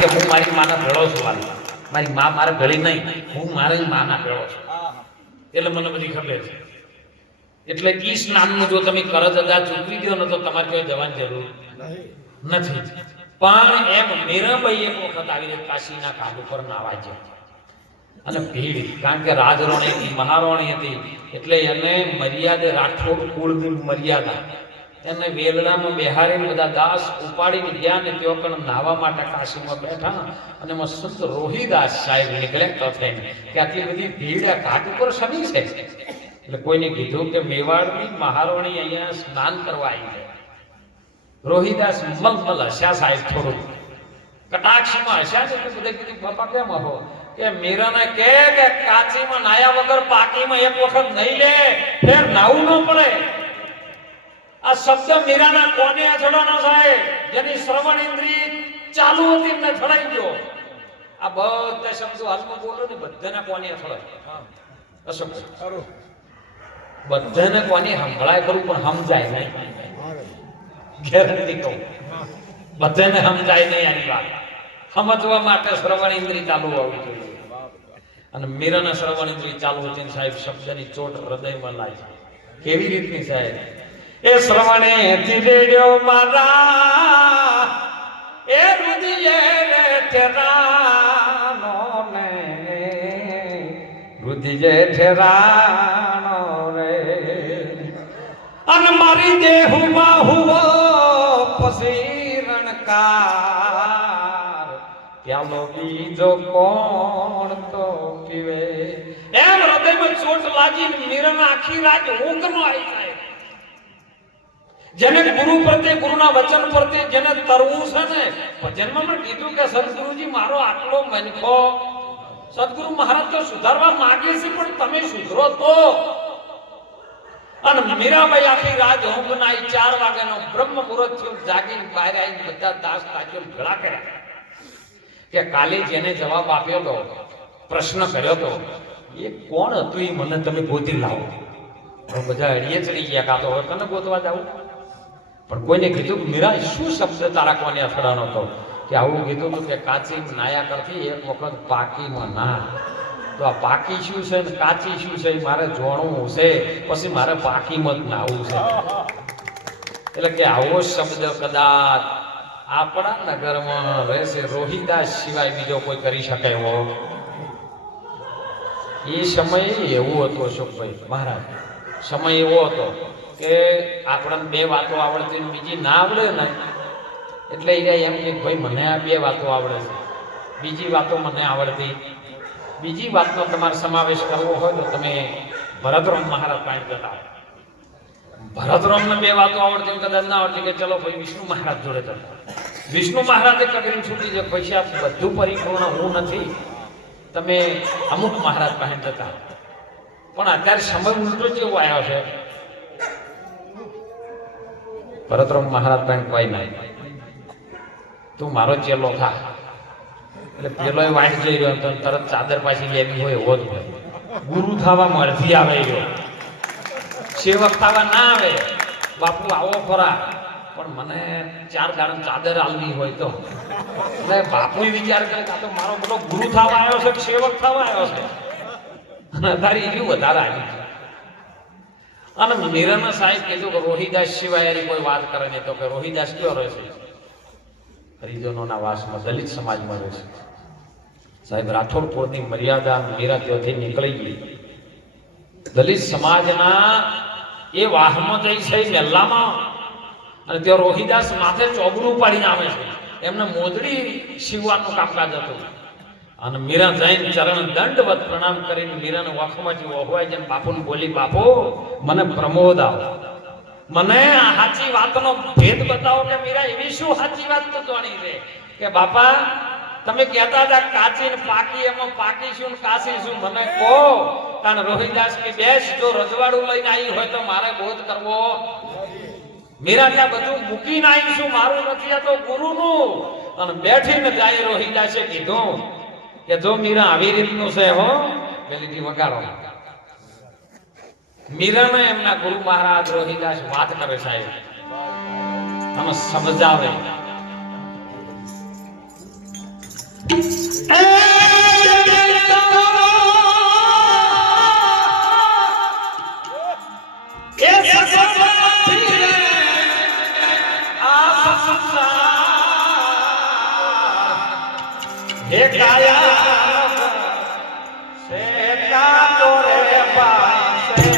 કે હું મારી માના ભેળો છું, મારી મા મારે ભેળી નહીં, હું મારી માના ભેળો છું, એટલે મને બધી ખબર છે. એટલે ઈ સ્નાનનું જો તમે કરજ અદા ચૂકવી દો ને તો તમારે કોઈ જવાની જરૂર નથી. પણ એમ મીરાબાઈ એક વખત આવીને કાશીના ઘાટ ઉપર નાવા છે અને ભીડ, કારણ કે રાજરોણી હતી, મહારોણી હતી, એટલે એને મર્યાદે રાઠોડ કુળની મર્યાદા, એને વેલડામાં બેહારીને બધા દાસ ઉપાડીને ગયા ને તેઓ કણ નાવા માટે કાશીમાં બેઠા અને એમાં સંત રોહિદાસ સાહેબ નીકળ્યા તો થઈને કે આટલી બધી ભીડ ઘાટ ઉપર શમી છે. એટલે કોઈને કીધું કે મેવાડની મહારોણી અહીંયા સ્નાન કરવા આવી છે. રોહિદાસ મલમલ હસ્યા સાહેબ, થોડું કટાક્ષમાં હસ્યા છે. બધે કીધું બાપા કેમ હો? કે મીરાને કે કાચીમાં નાયા વગર પાકીમાં એક વખત નહીં લે, ફેર નાવું ન પડે. આ શબ્દ મીરાના કોને અથડાનો સાહેબ? જેની શ્રવણ ઇન્દ્રિય ચાલુ હતી ને અથડાઈ ગયો. આ બધા શબ્દો હાલમાં બોલો ને બધાના કોને અથડાય? અશોક બધાને કોની સંભળાય કરું પણ સમજાય નહીં. ગેરંટી કહું, બધાને સમજાય નહીં આની વાત. સમજવા માટે શ્રવણ ઇન્દ્રિય ચાલુ હોવી જોઈએ. અને મીરાના શ્રવણ ઇન્દ્રિય ચાલુ હતી સાહેબ, શબ્દની ચોટ હૃદયમાં લાગી. કેવી રીતની સાહેબ? એ શ્રવણે રેડ્યો મારા એ રુદિયે રે ઠેરાનો ને રુદિયે ઠેરાનો રે અન મારી દેહુમાં હુવો પછી રણકાર પ્યાલો બીજો કોણ તો પીવે. એમ હૃદયમાં ચોટ લાગી મીરાના આખી રાત ઊંઘ નો આવી જાય. જેને ગુરુ પ્રત્યે, ગુરુના વચન પ્રત્યે જેને તરવું છે ને, ભજનમાં કીધું કે સદગુરુજી મારો આટલો મનખો, સદગુરુ મહારાજ તો સુધારવા માંગે છે પણ તમે સુધરો તો. અને મીરાબાઈ આખી રાત ઊંઘ ના 4 વાગ્યાનો બ્રહ્મ મુહૂર્ત થયું, જાગીને બહાર આવીને બધા દાસ તાજો ભેળા કર્યા કે કાલે જેને જવાબ આપ્યો તો, પ્રશ્ન કર્યો તો, એ કોણ હતું? એ મને તમે ગોતી લાવો. બધા અડીએ ચડી ગયા, કાં તો હવે કને ગોતવા જાવું? પણ કોઈને કીધું મીરા શું શબ્દ તારા કોને અથડાનો હતો? કે આવું કીધું હતું કે કાચી નાયા કરતી એક વખત પાકીમાં ના. તો આ પાકી શું છે ને કાચી શું છે મારે જોણવું છે, પછી મારે પાકીમાં જ નાવું છે. એટલે કે આવો શબ્દ કદાચ આપણા નગરમાં રહેશે રોહિદાસ સિવાય બીજો કોઈ કરી શકે એવો એ સમય એવો હતો. અશોકભાઈ મહારાજ, સમય એવો હતો કે આપણને 2 વાતો આવડતી બીજી ના આવડે ને, એટલે એમ કે ભાઈ મને આ 2 વાતો આવડે છે, બીજી વાતો મને આવડતી. બીજી વાતનો તમારે સમાવેશ કરવો હોય તો તમે ભરતરામ મહારાજ પાસે જતા. ભરતરામને 2 વાતો આવડતી કદાચ ના આવડતી કે ચલો ભાઈ વિષ્ણુ મહારાજ જોડે જતા. વિષ્ણુ મહારાજે કગરીને છૂટી જાય, પછી આ બધું પરિપૂર્ણ હું નથી, તમે અમુક મહારાજ પાસે જતા. પણ અત્યારે સમય ઉલટો જેવો આવ્યો છે. ભરતરામ મહારાજ પાસે કોઈ નહીં, તું મારો ચેલો થા. એટલે પેલો એ વાંચ જઈ રહ્યો તો તરત ચાદર પાછી લેવી હોય એવો જ હોય. ગુરુ થવા મરથી આવે રહ્યો, સેવક થવા ના આવે. બાપુ આવો ખરા પણ મને 4 દાડા ચાદર આલવી હોય તો. એટલે બાપુ વિચાર કરે કે તો મારો બધો ગુરુ થવા આવ્યો છે, સેવક થવા આવ્યો છે, અને તારી એટલું વધારે આવી છે. અને મીરાના સાહેબ કીધું કે રોહિદાસ સિવાય એની કોઈ વાત કરે નહીં. તો કે રોહિદાસ કયો રહે છે? હરિજનોના વાસમાં, દલિત સમાજમાં રહે છે. સાહેબ રાઠોડ કુળની મર્યાદા મીરા ત્યાંથી નીકળી ગઈ. દલિત સમાજના એ વાહમાં જઈ છે મેલ્લામાં, અને ત્યાં રોહિદાસ માથે ચોગડું પાડીને આવે છે. એમને મોજડી સીવવાનું કામકાજ હતું. અને મીરા જઈને ચરણ દંડવત પ્રણામ કરીને મીરાને વખમાંથી ઓહવાય જેમ બાપુને બોલી, બાપુ મને પ્રમોદ આવો, મને આ સાચી વાતનો ભેદ બતાવો. કે મીરા એવી શું સાચી વાત તો જાણી છે કે બાપા તમે કહેતા હતા કાચી ને પાકી, એમાં પાકી શું કાચી શું મને કહો. કારણ રોહિદાસ કે બેસ, જો રજવાડું લઈને આવી હોય તો મારે બોધ કરવો. મીરા ત્યાં બધું મૂકીને આવી છું, મારું નથી આ તો ગુરુનું. અને બેઠીને જાય રોહિદાસે કીધું કે જો મીરા આવી રીતનું છે હો, પેલીથી વગાડો. મીરાને એમના ગુરુ મહારાજ રોહિદાસ વાત કરે સાહેબ, તમે સમજાવે હે કાયા સે કા તો રે બાઈ સે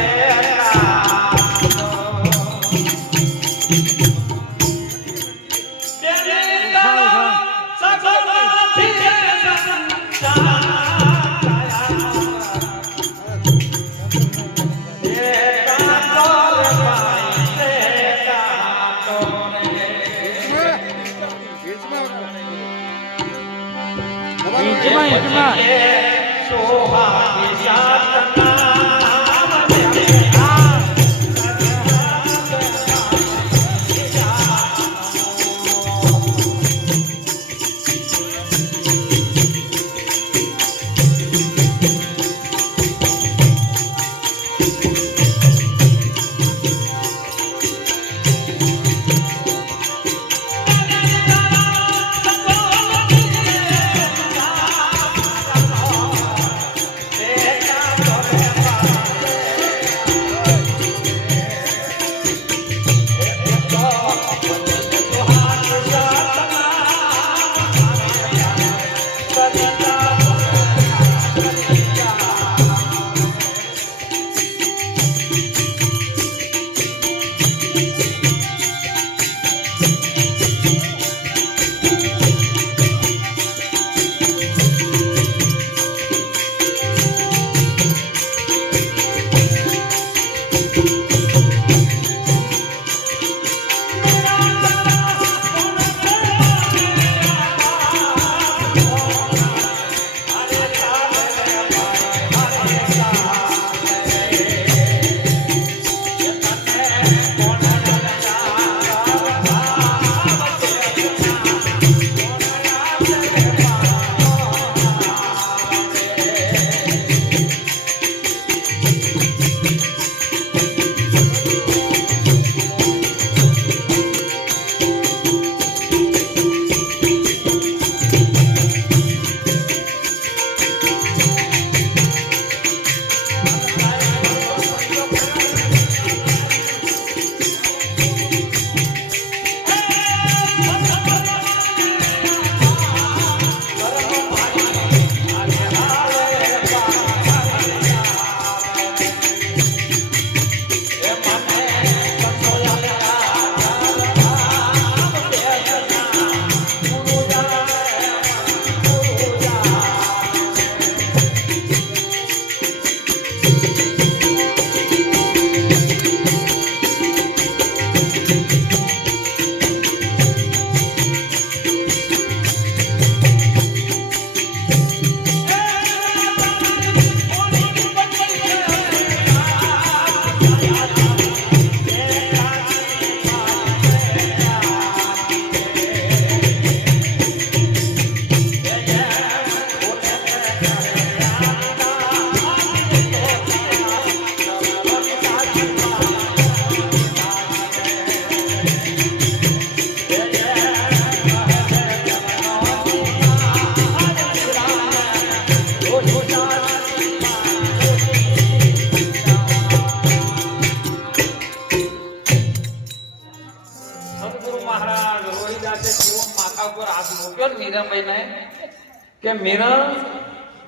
કે મીરા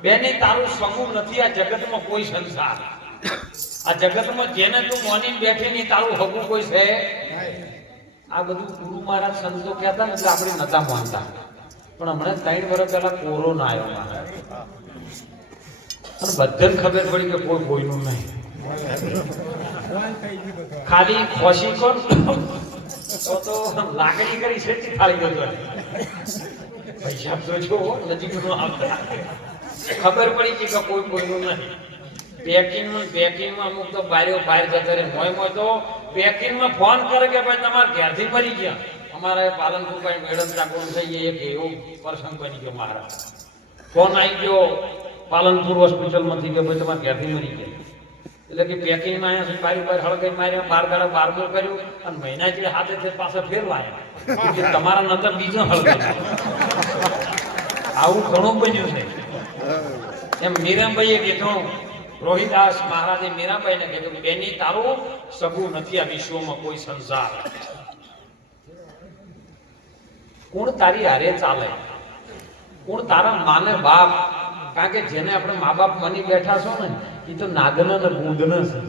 બેની તારું સગું નથી આ જગતમાં કોઈ સંસાર આ જગતમાં જેને તું મોની બેઠી ની તારું હગું કોઈ છે આ બધું ગુરુ મહારાજ સંતો કહેતા ને એટલે આપણે નતા માનતા પણ હમણાં 3 વર્ષ પહેલા કોરોના આવ્યો અને બધાને ખબર પડી કે કોઈ કોઈનું નહીં ખાલી ખોશી કોણ તો લાગણી કરી છે ખાલી ગયો પૈસા તો જો નજીકનો આવતા ખબર પડી કે કોઈ કોઈનું નહીં પેકિંગમાં અમુક તો બહાર જતા રહે મોય તો પેકિંગમાં ફોન કરે કે ભાઈ તમારે ઘેરથી ફરી ગયા અમારે પાલનપુર ભાઈ મેડમ ચાકોણ થઈ એક એવો પ્રસંગ બની ગયો મારા ફોન આવી ગયો પાલનપુર હોસ્પિટલમાંથી કે ભાઈ તમારે ઘેરથી મરી ગયા એટલે કે પેકિંગમાં અહીંયા બારી બાર હળગાઈ માર્યા 12 દાડા 12 કર્યું અને મહિના જે હાથે પાછા ફેરવાયા તમારા નતર બીજો હળગાઈ આવું ઘણું બન્યું છે. એમ મીરાબાઈએ કીધું, રોહિદાસ મહારાજે મીરાબાઈને કીધું, બેની તારું સગું નથી આ વિશ્વમાં કોઈ સંસાર. કોણ તારી હારે ચાલે? કોણ તારા માને બાપ? કારણ કે જેને આપણે મા બાપ માની બેઠા છો ને એ તો નાગન ને ગુંદન છે.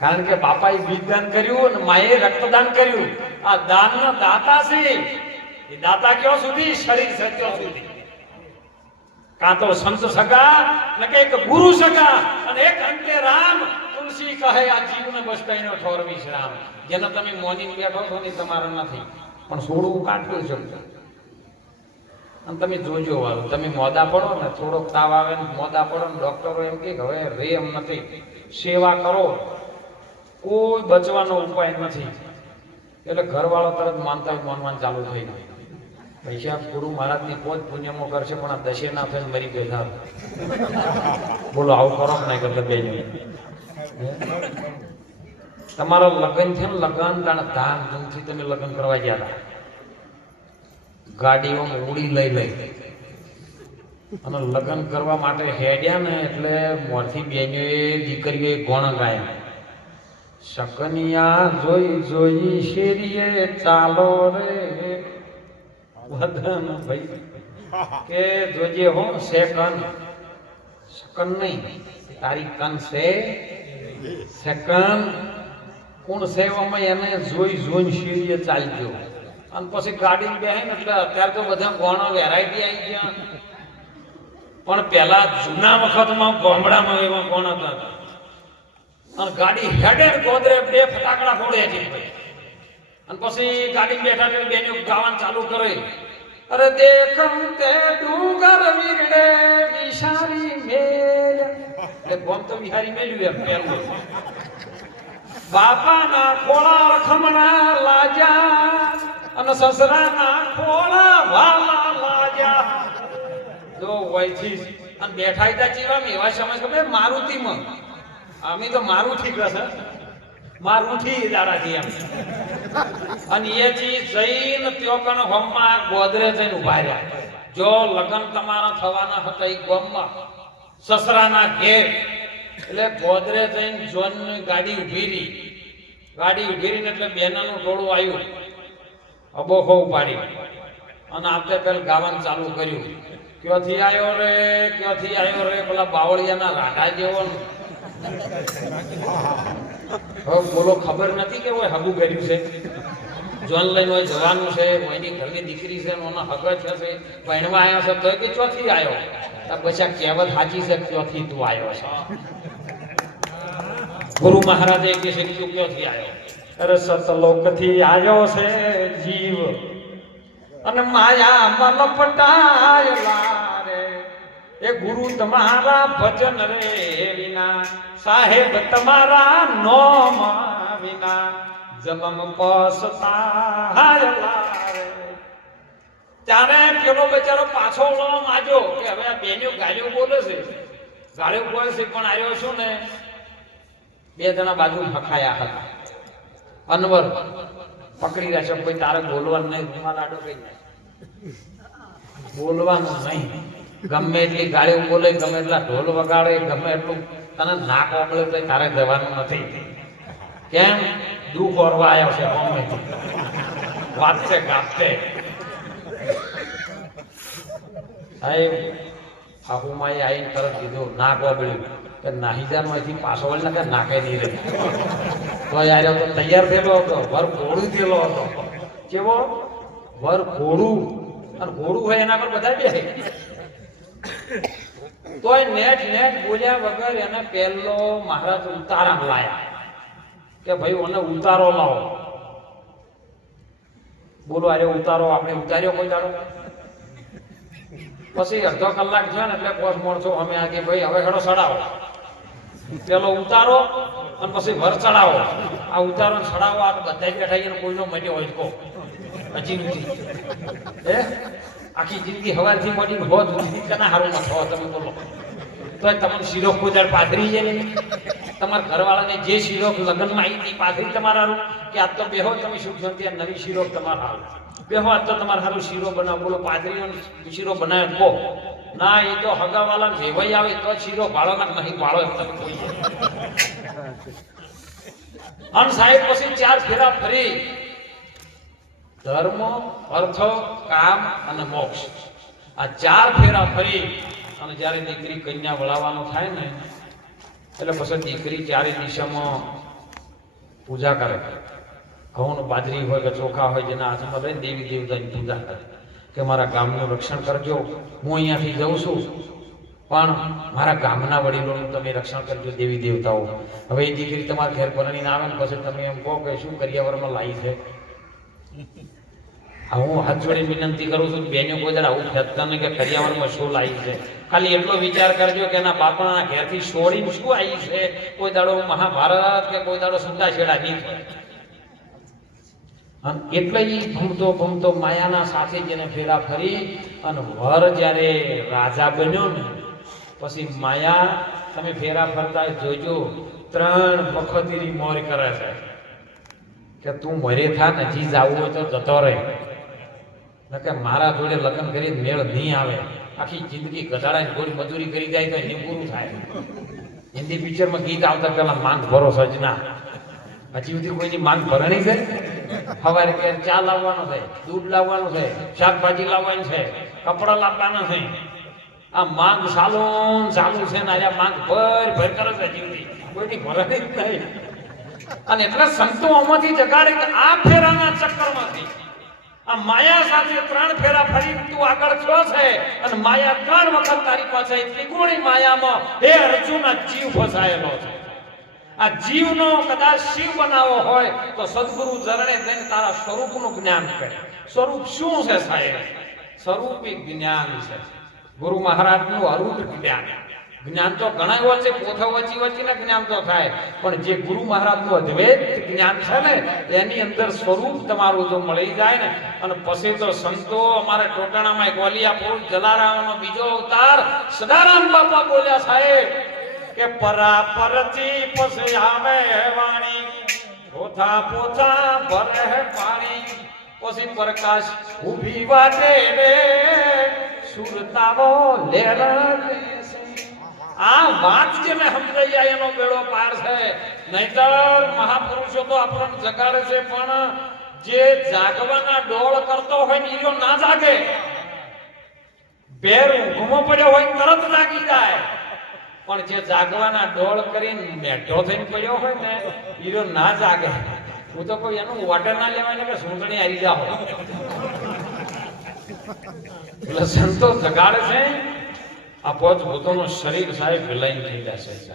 કારણ કે બાપાએ બીજદાન કર્યું અને માએ રક્તદાન કર્યું. આ દાનના દાતા છે. એ દાતા ક્યાં સુધી? શરીર સત્યો સુધી. કાં તો સંત સગા ને કે એક ગુરુ સગા અને એક અંતે રામ. તુલસી કહે આ જીવને બસ કઈનો ઠોરવી છે રામ. જેને તમે મોની બેઠો છો ને તમારે નથી, પણ સોડું કાઢ્યું છે. અને તમે જોજો વાળું, તમે મોદા પડો ને, થોડોક તાવ આવે ને મોદા પડો ને, ડોક્ટરો એમ કે હવે રે એમ નથી, સેવા કરો, કોઈ બચવાનો ઉપાય નથી. એટલે ઘરવાળો તરત માનતા માનવાનું ચાલુ થઈ ગયું. પૈસા ગુરુ મહારાજની પોત પુણ્યમો કરશે, પણ આ દશે ના થઈને મરી ગયો. બોલો આવું કરો નહીં કરતા બે તમારો લગ્ન છે ને, લગ્ન ધામધૂમથી તમે લગ્ન કરવા ગયા હતા, ગાડીઓમાં ઉડી લઈ અને લગ્ન કરવા માટે હેડ્યા ને એટલે મોરથી બેનીઓએ દીકરીઓએ ગોણ ગાયા. શકનિયા જોઈ જોઈ શેરીએ ચાલો રે વદન ભાઈ કે જોજે હો સેકન. શકન નહીં, તારી કન છે સેકન. કોણ સેવામાં એને જોઈ જોઈને શેરીએ ચાલજો. અને પછી ગાડી બેહે ને એટલે અત્યારે તો બધા ગોણો વેરાયટી આવી ગયા, પણ પેલા જૂના વખતમાં ગામડામાં એવા ગોણ હતા. અને ગાડી હેડે ગોદરે બે ફટાકડા ફોડે છે. અને પછી ગાડી બેઠા એટલે બેનો ગાવાનું ચાલુ કરે. અરે દેખમ તે ડુંગર વિરડે વિશારી મેલ. એ ગોમ તો વિહારી મેલ્યું એમ પેલું. બાપાના ખોળા ખમણા લાજા અને સસરાના ખોળા વાલા લાજા. જો વયથી અને બેઠા હતા ચીવા એવા સમય કે મારુતિમાં અમે તો મારુથી કહેશે, મારુથી દાડાથી એમ. અને એ ચીજ જઈને ત્યો કણ હોમમાં ગોદરે જઈને ઉભા રહ્યા. જો લગ્ન તમારા થવાના હતા એ ગામમાં સસરાના ઘેર, એટલે ગોદરે જઈને જોનની ગાડી ઉભી રહી. ગાડી ઉભી રહીને એટલે બેનાનું ટોળું આવ્યું, અબોખો ઉપાડી અને આપણે પેલા ગાવાનું ચાલુ કર્યું. ક્યાંથી આવ્યો રે, ક્યાંથી આવ્યો રે, પેલા બાવળિયાના રાઢા જેવો. હવે બોલો ખબર નથી કે હોય હગું કર્યું છે, જોન લઈને હોય જવાનું છે, એની ઘરની દીકરી છે, એના હગ છે, પહેણવા આવ્યા છે, તો કે ચોથી આવ્યો. પછી આ કહેવત સાચી છે, ક્યાંથી તું આવ્યો છે. ગુરુ મહારાજે કે છે તું ક્યાંથી આવ્યો? અરે સતલોકથી આવ્યો છે જીવ અને માયા મન પટાયેલા રે. એ ગુરુ તમારા ભજન રે વિના, સાહેબ તમારા નોમ વિના જમમ પસતાયેલા રે. ત્યારે પેલો બચારો પાછો માજો કે હવે આ બેનો ગાળીઓ બોલે છે, ગાળીઓ બોલે છે, પણ આવ્યો છું ને બે જણા બાજુ હખાયા હતા. અનવર પકડી રહ્યા છે, કોઈ તારે બોલવાનું નહીં, રૂમાલ આડો કઈ નહીં, બોલવાનું નહીં. ગમે એટલી ગાળીઓ બોલે, ગમે એટલા ઢોલ વગાડે, ગમે એટલું તને નાક ઓગળે તો તારે જવાનું નથી. કેમ? દુઃખ ઓરવા આવ્યો છે. વાત છે ગાતે સાહેબ. આહુમાએ આવીને તરત કીધું નાક ઓગળ્યું કે નાહીજાન માંથી પાછો વળી નાખે, નાકે નહીં રહે. તો યાર તો તૈયાર થયેલો હતો, વર ઘોડું થયેલો હતો. કેવો વર ઘોડું, અને ઘોડું હોય એના પર બધા બે. તોય નેટ બોલ્યા વગર એને પહેલો મહારાજ ઉતારા લાયા કે ભાઈ ઓને ઉતારો લાવો. બોલો અરે ઉતારો આપણે ઉતાર્યો કોઈ દાડો? પછી અડધો કલાક થયો ને એટલે પોસ મોણસો અમે આ કે ભાઈ હવે હેડો ચડાવો. પેલો ઉતારો અને પછી વર ચડાવો. આ ઉતારો ચડાવો આ બધા બેઠા ગયો, કોઈનો મટ્યો હોય કહો હજી નથી. આખી જિંદગી હવારથી મળીને હોત કેના હારું ના થવા તમે બોલો? તો તમારું શિરોખ કોઈ દાડ પાથરી છે નહીં. તમારા ઘરવાળાને જે શિરોખ લગ્નમાં આવી હતી પાથરી તમારા હારું કે આજ તો બેહો તમે સુખ શાંતિ નવી શિરોખ તમારા હારું. બેહવા તો તમારે સારું શીરો બનાવ, બોલો પાદરીનો શીરો બનાવે કહો ના, એ તો હગાવાલા વેવાઈ આવે તો શીરો ભાળો ના નહીં ભાળો તમે કોઈ અન સાહેબ પછી 4 ફેરા ફરી ધર્મ, અર્થ, કામ અને મોક્ષ આ 4 ફેરા ફરી અને જ્યારે દીકરી કન્યા વળાવવાનું થાય ને એટલે પછી દીકરી 4 દિશામાં પૂજા કરે. ઘઉં બાજરી હોય કે ચોખા હોય જેના હાથમાં લઈને દેવી દેવતાની પૂજા કરે કે મારા ગામનું રક્ષણ કરજો, હું અહીંયાથી જઉં છું પણ મારા ગામના વડીલોનું તમે રક્ષણ કરજો દેવી દેવતાઓ. હવે એ દીકરી તમારા ઘેર પરણીને આવે ને પછી તમે એમ કહો કે શું કરિયાવરમાં લાવી છે. હું હાથ જોડી વિનંતી કરું છું બેનો કોઈ દર આવું ફેંકતા નહીં કે કરિયાવરમાં શું લાવી છે. ખાલી એટલો વિચાર કરજો કે એના બાપાના ઘેરથી છોડીને શું આવી છે. કોઈ દાડો મહાભારત કે કોઈ દાડો સુંદા છેડા નહીં થાય. એટલે ભમતો માયાના સાથે જેને ફેરા ફરી અને વર જ્યારે રાજા બન્યો ને પછી માયા તમે ફેરા ફરતા જોજો 3 વખત મોર કરે છે કે તું મરે થા ને જી જાવું હોય તો જતો રહે, કે મારા જોડે લગ્ન કરી મેળ નહીં આવે, આખી જિંદગી ગધાડા ગોળી મજૂરી કરી જાય તો એને પૂરું થાય. હિન્દી પિક્ચરમાં ગીત આવતા પેલા માંગ ભરો સજના, હજી સુધી કોઈની માંગ ભરણી છે. સવારે કે ચા લાવવાનો છે, દૂધ લાવવાનું છે, શાકભાજી લાવવાની છે, કપડા લાવવાના છે. આ માંગ ચાલુ છે ને આ માંગ ભર કરે છે, જીવતી કોઈની ભરણી જ નહીં. અને એટલે સંતો આમાંથી જગાડે કે આ ફેરાના ચક્કરમાંથી આ માયા સાથે 3 ફેરા ફરી તું આગળ થયો છે અને માયા 3 વખત તારી પાસે ત્રિગુણી માયામાં હે અર્જુન જીવ ફસાયેલો છે. આ જીવનો કદાચ શિવ બનાવો હોય તો સદગુરુ ચરણે જઈને તારા સ્વરૂપનું જ્ઞાન કરે. સ્વરૂપ શું છે સાહેબ? સ્વરૂપી જ્ઞાન છે. ગુરુ મહારાજનું અરૂઢ જ્ઞાન. જ્ઞાન તો ઘણા હોય છે, પોથો વચીને જ્ઞાન તો થાય, પણ જે ગુરુ મહારાજનું અદ્વૈત જ્ઞાન છે ને એની અંદર સ્વરૂપ તમારું જો મળી જાય ને અને પછી તો સંતો અમારે ટોટાણામાં એક વલિયાપુર જલારામનો બીજો અવતાર સદારામ બાપા બોલ્યા સાહેબ કે પરાપરથી પછી આવે વાણી, પોથા ભરે પાણી, પછી પ્રકાશ ઉભી વાટે રે સુરતાવો લેર. આ વાત જે મેં સમજાઈ જાય એનો બેડો પાર છે. નહીતર મહાપુરુષો તો આપણને જગાડે છે પણ જે જાગવાના ડોળ કરતો હોય ને ઈરો ના જાગે. બેર ઊંઘમાં પડ્યો હોય તરત જાગી જાય, પણ જે જાગવાના ડોળ કરીને મેઠો થઈને પડ્યો હોય ને ઈરો ના જાગે. હું તો કોઈ એનું વોટર ના લેવાય ને કે સૂંટણી હારી જાઓ. એટલે સંતો જગાડે છે. આ પોતપોતાનું શરીર સાહેબ વિલાઈ થઈ જશે.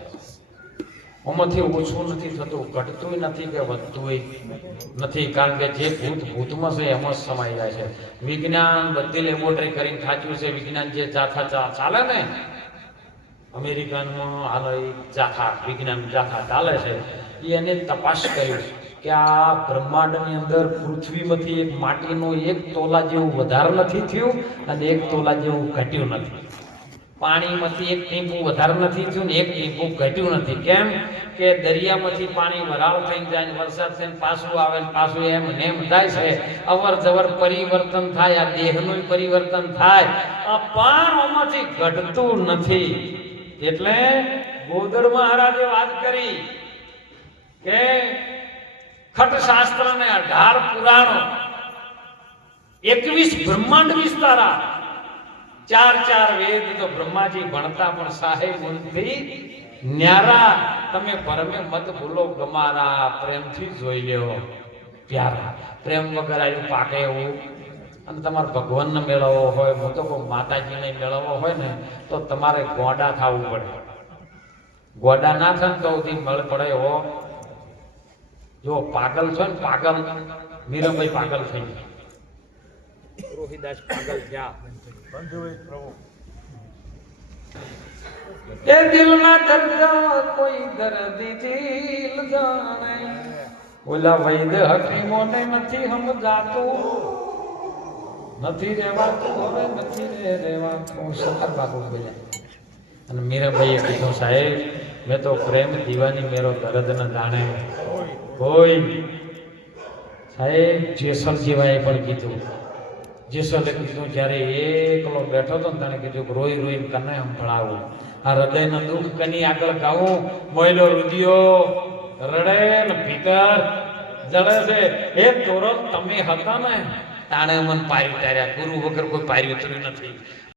આમાંથી ઓછું નથી થતું, ઘટતું નથી કે વધતું નથી, કારણ કે જે ભૂતમાં છે એમાં સમાઈ જાય છે. વિજ્ઞાન બધી લેબોરેટરી કરીને થાચ્યું છે. વિજ્ઞાન જે જાથા ચાલે ને અમેરિકામાં હાલ જાથા વિજ્ઞાન જાથા ચાલે છે, એને તપાસ કર્યું કે આ બ્રહ્માંડની અંદર પૃથ્વીમાંથી એક માટીનું 1 તોલા જેવું વધારે નથી થયું અને 1 તોલા જેવું ઘટ્યું નથી. પાણીમાંથી 1 ટીપું વધારે નથી થયું ને 1 ટીપું ઘટ્યું નથી. કેમ કે દરિયામાંથી પાણી વરાળ થઈ જાય, વરસાદ થઈને પાછું આવે, પાછું એમ નેમ થાય છે. અવર જવર પરિવર્તન થાય, આ દેહનું પરિવર્તન થાય, આ પાણીમાંથી ઘટતું નથી. એટલે ગોદડ મહારાજે વાત કરી કે ખટ શાસ્ત્ર ને 18 પુરાણો 21 બ્રહ્માંડ વિસ્તારા, 4 વેદ તો બ્રહ્માજી ભણતા પણ સાહેબ ઉનથી ન્યારા. તમે પરમે મત ભૂલો ગમારા, પ્રેમથી જોઈ લેવો પ્યારા. પ્રેમ વગર આવ્યું પાકે એવું. અને તમારે ભગવાનને મેળવવો હોય, હું તો કોઈ માતાજીને મેળવવો હોય ને તો તમારે ગોડા થવું પડે. ગોડા ના થાય તો મળ પડે એવો. જો પાગલ છો ને પાગલ, મીરાબાઈ પાગલ થઈ ગયા, રોહિદાસ પાગલ થયા. એ દિલના દર્દ કોઈ દર્દી દિલ જાણે, ઓલા વૈદ હકીમોને નથી સમજાતું, નથી રહેવાતું, હવે નથી રહેવાતું. સખત બાપુ બોલ્યા. અને મીરાબાઈએ કીધું સાહેબ મેં તો પ્રેમ દીવાની મેરો દર્દ ન જાણે કોઈ. સાહેબ જેસલ જેવાએ પણ કીધું જેસલે કીધું જ્યારે એકલો બેઠો હતો ને તને કીધું કે રોઈ રોઈને કને સંભળાવું આ હૃદયના દુઃખ કની આગળ ગાવું મોયલો રુદિયો રડે ને ભીતર જળે છે એ તોરલ તમે હતા ને તાણે મન પારી તાર્યા ગુરુ વગર કોઈ પારી ઉતર્યું નથી